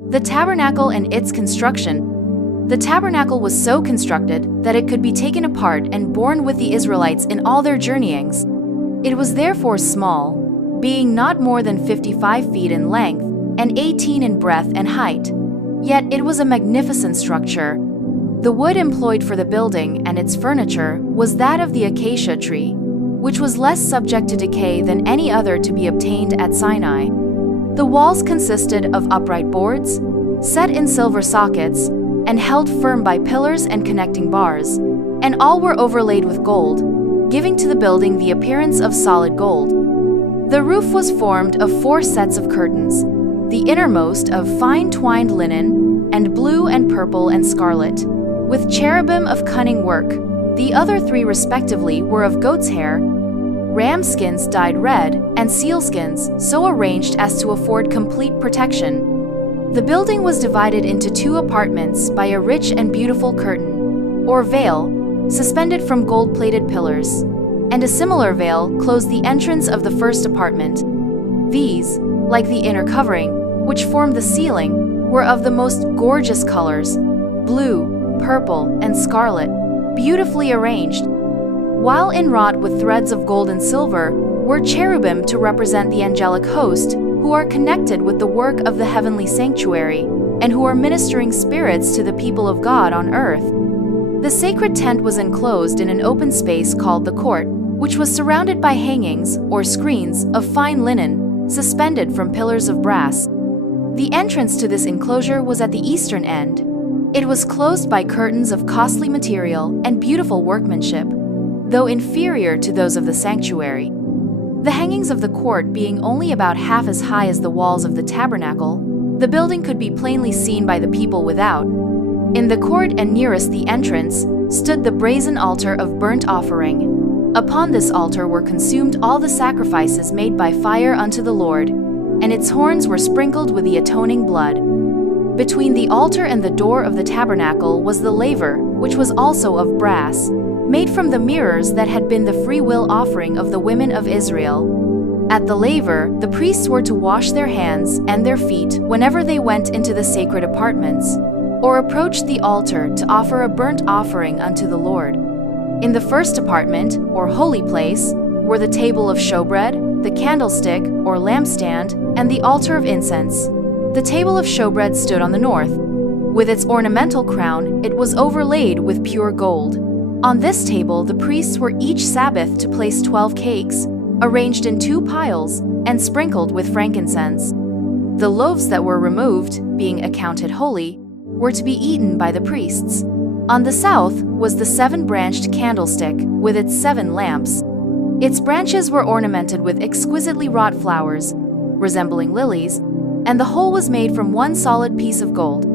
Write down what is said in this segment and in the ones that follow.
The Tabernacle and Its Construction. The tabernacle was so constructed that it could be taken apart and borne with the Israelites in all their journeyings. It was therefore small, being not more than 55 feet in length and 18 in breadth and height. Yet it was a magnificent structure. The wood employed for the building and its furniture was that of the acacia tree, which was less subject to decay than any other to be obtained at Sinai. The walls consisted of upright boards, set in silver sockets, and held firm by pillars and connecting bars, and all were overlaid with gold, giving to the building the appearance of solid gold. The roof was formed of 4 sets of curtains, the innermost of fine twined linen, and blue and purple and scarlet, with cherubim of cunning work. The other 3 respectively were of goat's hair, ram skins dyed red, and sealskins, so arranged as to afford complete protection. The building was divided into 2 apartments by a rich and beautiful curtain, or veil, suspended from gold-plated pillars, and a similar veil closed the entrance of the first apartment. These, like the inner covering, which formed the ceiling, were of the most gorgeous colors, blue, purple, and scarlet, beautifully arranged, while inwrought with threads of gold and silver were cherubim to represent the angelic host, who are connected with the work of the heavenly sanctuary, and who are ministering spirits to the people of God on earth. The sacred tent was enclosed in an open space called the court, which was surrounded by hangings, or screens, of fine linen, suspended from pillars of brass. The entrance to this enclosure was at the eastern end. It was closed by curtains of costly material and beautiful workmanship, though inferior to those of the sanctuary. The hangings of the court being only about half as high as the walls of the tabernacle, the building could be plainly seen by the people without. In the court and nearest the entrance stood the brazen altar of burnt offering. Upon this altar were consumed all the sacrifices made by fire unto the Lord, and its horns were sprinkled with the atoning blood. Between the altar and the door of the tabernacle was the laver, which was also of brass, made from the mirrors that had been the free will offering of the women of Israel. At the laver, the priests were to wash their hands and their feet whenever they went into the sacred apartments, or approached the altar to offer a burnt offering unto the Lord. In the first apartment, or holy place, were the table of showbread, the candlestick, or lampstand, and the altar of incense. The table of showbread stood on the north. With its ornamental crown, it was overlaid with pure gold. On this table, the priests were each Sabbath to place 12 cakes, arranged in 2 piles, and sprinkled with frankincense. The loaves that were removed, being accounted holy, were to be eaten by the priests. On the south was the 7-branched candlestick, with its 7 lamps. Its branches were ornamented with exquisitely wrought flowers, resembling lilies, and the whole was made from 1 solid piece of gold.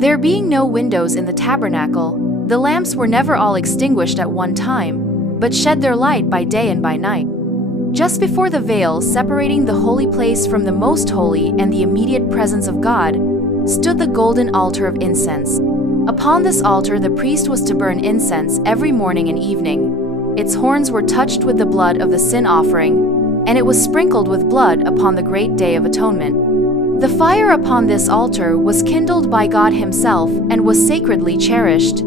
There being no windows in the tabernacle, the lamps were never all extinguished at one time, but shed their light by day and by night. Just before the veil separating the holy place from the most holy and the immediate presence of God, stood the golden altar of incense. Upon this altar the priest was to burn incense every morning and evening. Its horns were touched with the blood of the sin offering, and it was sprinkled with blood upon the great day of atonement. The fire upon this altar was kindled by God Himself and was sacredly cherished.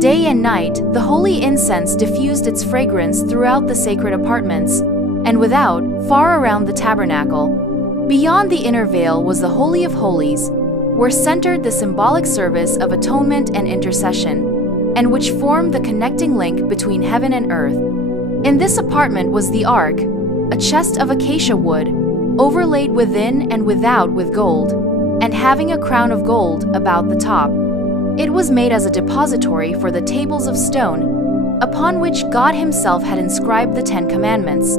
Day and night, the holy incense diffused its fragrance throughout the sacred apartments, and without, far around the tabernacle. Beyond the inner veil was the Holy of Holies, where centered the symbolic service of atonement and intercession, and which formed the connecting link between heaven and earth. In this apartment was the ark, a chest of acacia wood, overlaid within and without with gold, and having a crown of gold about the top. It was made as a depository for the tables of stone, upon which God Himself had inscribed the 10 Commandments.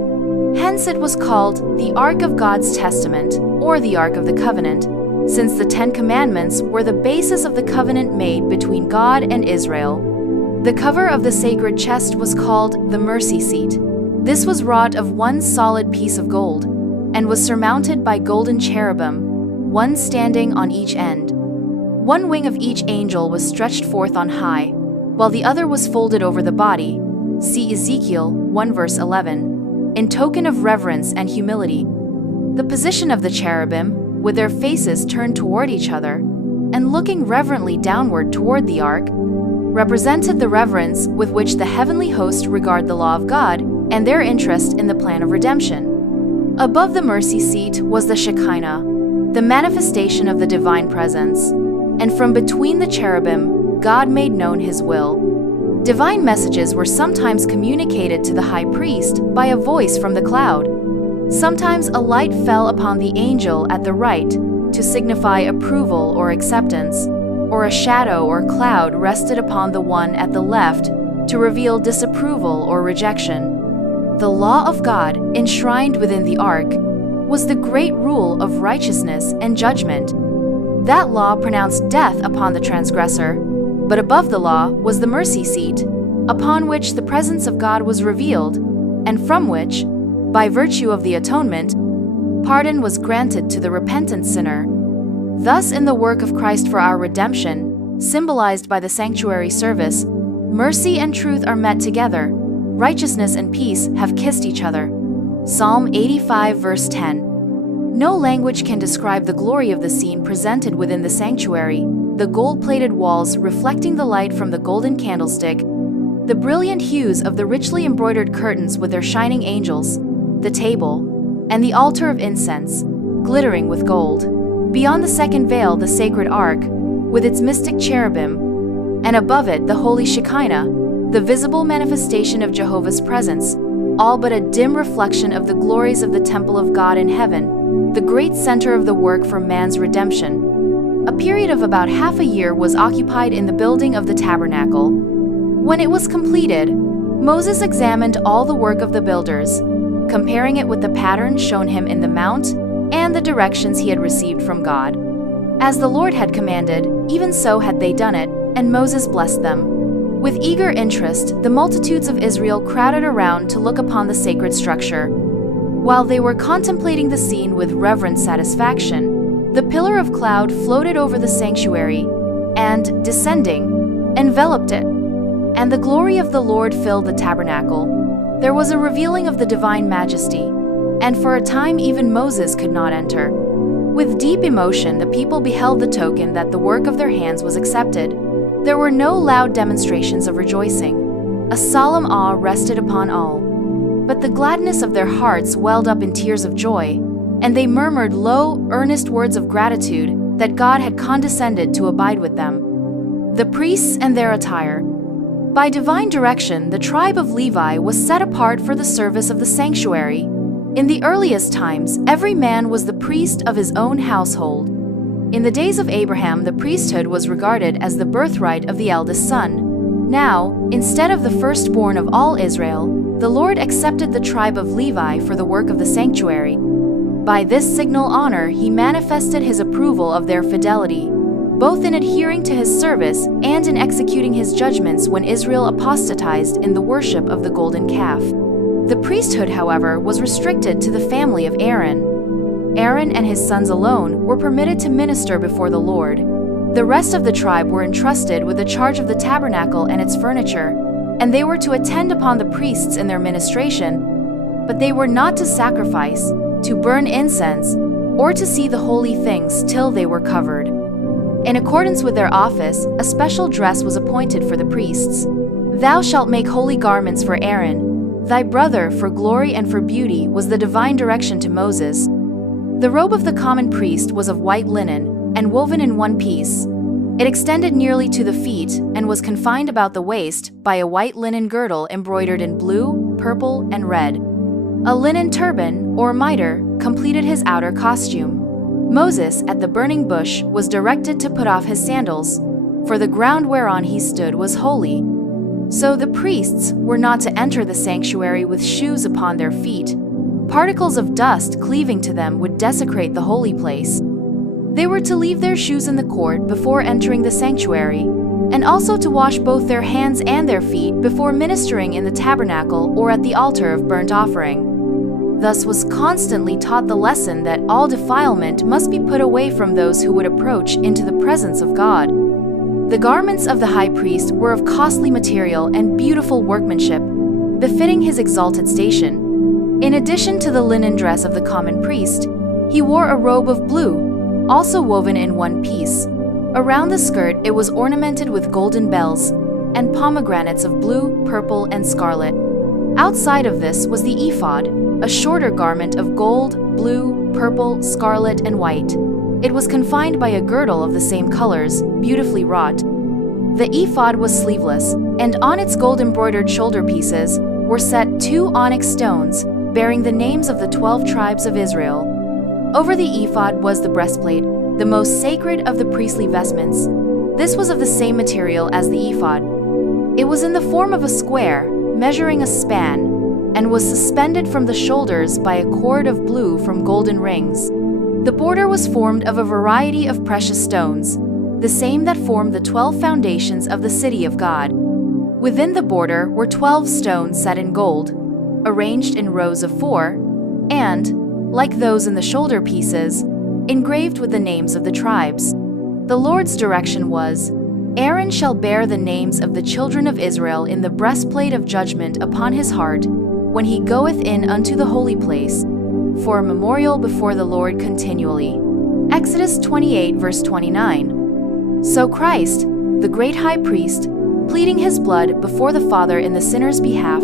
Hence it was called the Ark of God's Testament, or the Ark of the Covenant, since the 10 Commandments were the basis of the covenant made between God and Israel. The cover of the sacred chest was called the mercy seat. This was wrought of 1 solid piece of gold, and was surmounted by golden cherubim, 1 standing on each end. 1 wing of each angel was stretched forth on high, while the other was folded over the body. See Ezekiel 1 verse 11. In token of reverence and humility. The position of the cherubim, with their faces turned toward each other, and looking reverently downward toward the ark, represented the reverence with which the heavenly host regard the law of God and their interest in the plan of redemption. Above the mercy seat was the Shekinah, the manifestation of the divine presence, and from between the cherubim, God made known his will. Divine messages were sometimes communicated to the high priest by a voice from the cloud. Sometimes a light fell upon the angel at the right to signify approval or acceptance, or a shadow or cloud rested upon the one at the left to reveal disapproval or rejection. The law of God, enshrined within the ark, was the great rule of righteousness and judgment. That law pronounced death upon the transgressor, but above the law was the mercy seat, upon which the presence of God was revealed, and from which, by virtue of the atonement, pardon was granted to the repentant sinner. Thus, in the work of Christ for our redemption, symbolized by the sanctuary service, mercy and truth are met together, righteousness and peace have kissed each other. Psalm 85 verse 10. No language can describe the glory of the scene presented within the sanctuary, the gold-plated walls reflecting the light from the golden candlestick, the brilliant hues of the richly embroidered curtains with their shining angels, the table, and the altar of incense, glittering with gold. Beyond the second veil, the sacred ark, with its mystic cherubim, and above it the holy Shekinah, the visible manifestation of Jehovah's presence, all but a dim reflection of the glories of the temple of God in heaven, the great center of the work for man's redemption. A period of about half a year was occupied in the building of the tabernacle. When it was completed, Moses examined all the work of the builders, comparing it with the pattern shown him in the mount and the directions he had received from God. As the Lord had commanded, even so had they done it, and Moses blessed them. With eager interest, the multitudes of Israel crowded around to look upon the sacred structure. While they were contemplating the scene with reverent satisfaction, the pillar of cloud floated over the sanctuary and, descending, enveloped it. And the glory of the Lord filled the tabernacle. There was a revealing of the divine majesty, and for a time even Moses could not enter. With deep emotion, the people beheld the token that the work of their hands was accepted. There were no loud demonstrations of rejoicing. A solemn awe rested upon all. But the gladness of their hearts welled up in tears of joy, and they murmured low, earnest words of gratitude that God had condescended to abide with them. The priests and their attire. By divine direction, the tribe of Levi was set apart for the service of the sanctuary. In the earliest times, every man was the priest of his own household. In the days of Abraham, the priesthood was regarded as the birthright of the eldest son. Now, instead of the firstborn of all Israel, the Lord accepted the tribe of Levi for the work of the sanctuary. By this signal honor, he manifested his approval of their fidelity, both in adhering to his service and in executing his judgments when Israel apostatized in the worship of the golden calf. The priesthood, however, was restricted to the family of Aaron. Aaron and his sons alone were permitted to minister before the Lord. The rest of the tribe were entrusted with the charge of the tabernacle and its furniture, and they were to attend upon the priests in their ministration, but they were not to sacrifice, to burn incense, or to see the holy things till they were covered. In accordance with their office, a special dress was appointed for the priests. Thou shalt make holy garments for Aaron, thy brother, for glory and for beauty, was the divine direction to Moses. The robe of the common priest was of white linen, and woven in one piece. It extended nearly to the feet, and was confined about the waist by a white linen girdle embroidered in blue, purple, and red. A linen turban, or mitre, completed his outer costume. Moses, at the burning bush, was directed to put off his sandals, for the ground whereon he stood was holy. So the priests were not to enter the sanctuary with shoes upon their feet. Particles of dust cleaving to them would desecrate the holy place. They were to leave their shoes in the court before entering the sanctuary, and also to wash both their hands and their feet before ministering in the tabernacle or at the altar of burnt offering. Thus was constantly taught the lesson that all defilement must be put away from those who would approach into the presence of God. The garments of the high priest were of costly material and beautiful workmanship, befitting his exalted station. In addition to the linen dress of the common priest, he wore a robe of blue, also woven in one piece. Around the skirt, it was ornamented with golden bells and pomegranates of blue, purple, and scarlet. Outside of this was the ephod, a shorter garment of gold, blue, purple, scarlet, and white. It was confined by a girdle of the same colors, beautifully wrought. The ephod was sleeveless, and on its gold-embroidered shoulder pieces were set 2 onyx stones bearing the names of the 12 tribes of Israel. Over the ephod was the breastplate, the most sacred of the priestly vestments. This was of the same material as the ephod. It was in the form of a square, measuring a span, and was suspended from the shoulders by a cord of blue from golden rings. The border was formed of a variety of precious stones, the same that formed the 12 foundations of the city of God. Within the border were 12 stones set in gold, arranged in rows of 4, and, like those in the shoulder pieces, engraved with the names of the tribes. The Lord's direction was, Aaron shall bear the names of the children of Israel in the breastplate of judgment upon his heart, when he goeth in unto the holy place, for a memorial before the Lord continually. Exodus 28 verse 29. So Christ, the great high priest, pleading his blood before the Father in the sinner's behalf,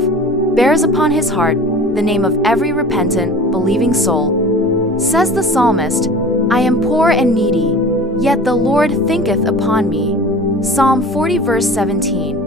bears upon his heart the name of every repentant, believing soul. Says the psalmist, I am poor and needy, yet the Lord thinketh upon me. Psalm 40 verse 17.